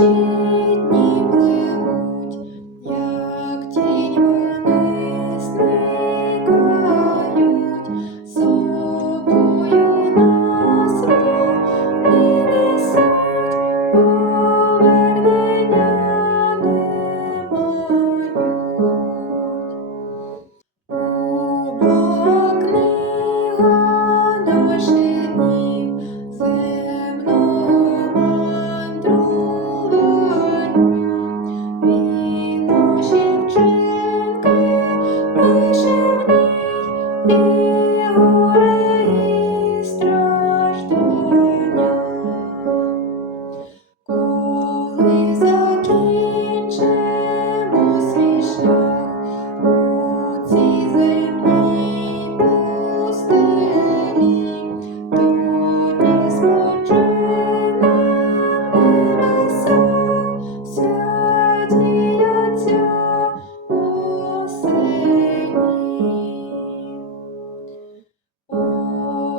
Jesus.